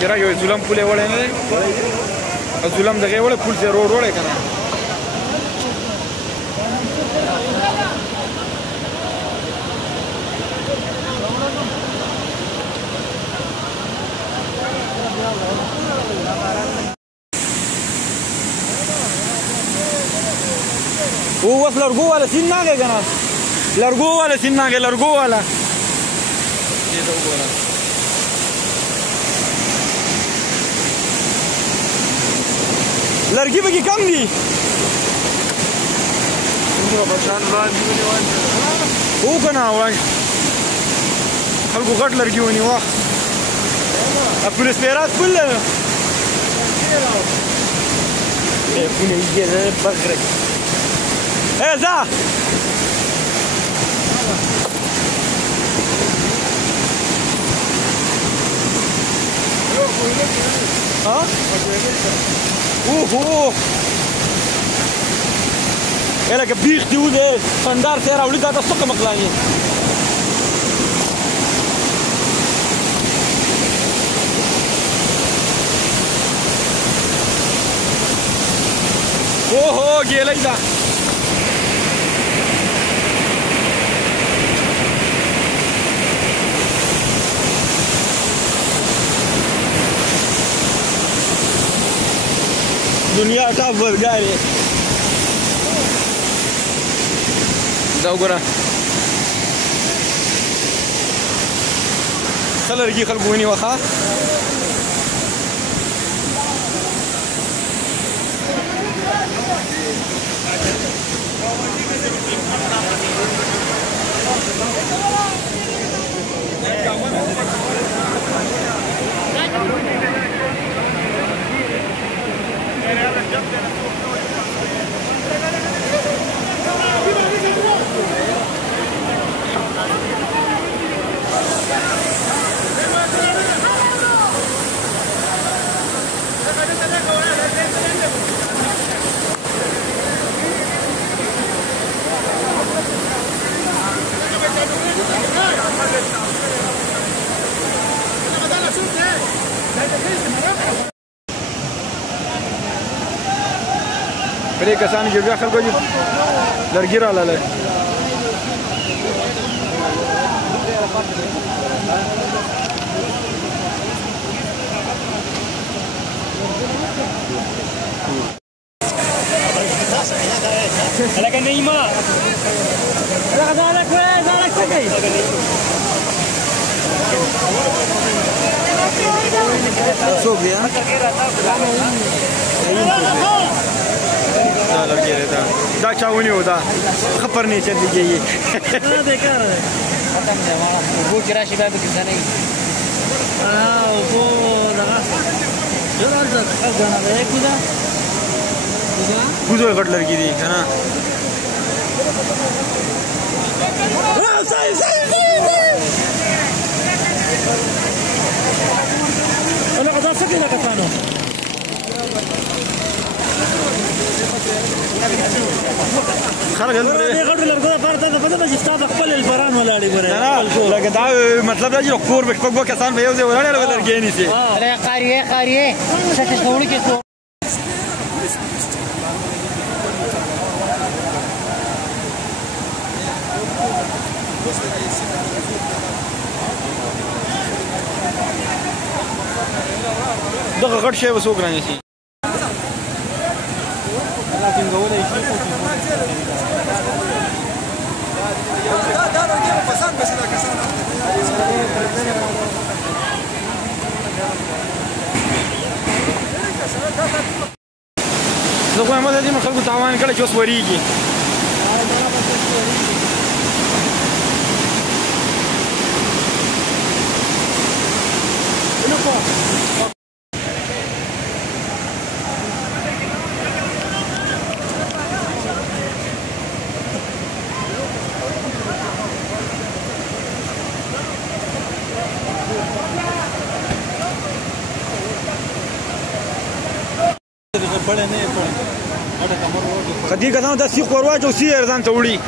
ګرا یو ظلم پولې وړې نه دی ظلم دغه وړې پول ته روډ وړې کنه वो बस लड़को वाला सीन ना गए ना लड़को वाला सीन ना गए लड़को वाला ये तो बोला लड़की पे की कम दी वो कना हुआ हल्को घट लड़की होनी वाह अब पुलिस पेरास पुल ले पुलिस ये बकरे ايه ذا ها اوه اله كبيخ دي وده فندار سير اولي دا سوق مقلاني اوه جيلي دا दुनिया टॉप वर्गार है जाओ गोरा कलर की खलगुनी वखा پرې کسان کې بیا خلکو لرګي رالاله لكن نيما لا زالك وين زالك سكي سوق يا دا لرګي دا چاونی و دا خبر نه چل دیږي دا بیکار ده ختم دی ما وګو چې راشي بیا به کیسه نه وګو دا جوړ ځه څنګه نه کودا کوزو غټ لرګي دي کنه صحیح انا قد اسكت لك كانوا خرج غټ لرګو په پرته په دغه استاد خپل البران ولاړی ګره نه لکه دا مطلب دا چې کور به په کسان به یو ځای ولاړل لرګي نه سي اره قاریه څه څه وړي کې دغه غټ شی وسوک رانه شي لكن قولي شيء زه خو ما دې خلکو تعاون کړی چې اوس وریږي خدي کسانو ته سیخ ورواچو سی ارزان ته وړي